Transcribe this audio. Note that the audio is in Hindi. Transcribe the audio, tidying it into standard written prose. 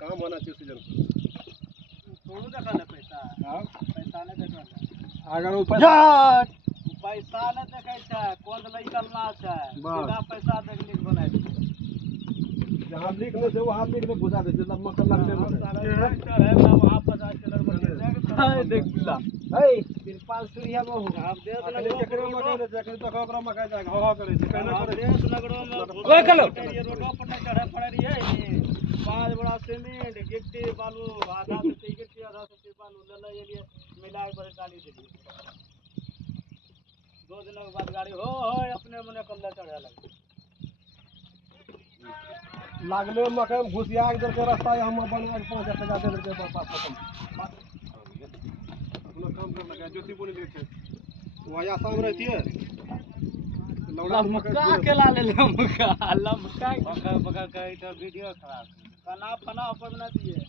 काम होना चाहिए सीजन थोड़ा देखा ले पैसा हाँ पैसा नहीं देखा ले अगर ऊपर पैसा नहीं देखे छै कोन लई करना छै सीधा पैसा देख लिख बना दे जहाँ लिख ले से वहाँ लिख ले घुसा दे जब मक्का लगने में है ना वहां पता चलर हाय देख बिला हे तिरपाल सूर्या बहु आप देश केकरे मक्का दे जखन तक ओकरा मक्का जाके हो करे छै कहना करे देश नगरों में ओए कलो ये रोडो पर नहीं चढ़े पड़े रही है पांच बड़ा सीमेंट गिट्टी बालू आधा से गिट्टी आधा से बालू ले ले लिए मिला के बड़े डाली दे 2 दिनों के बाद गाड़ी हो अपने मने कल्ला चढ़े लगे लागले मक्का में घुसिया के दर के रास्ता हम बना के 5000 टका दे देते पास खत्म अपना काम कर लगा ज्योति बोले ले थे वही आसाम रहती है लौड़ा मक्का अकेला ले ले मक्का लमका बका का इधर वीडियो खराब खाना फना ऊपर बना दिए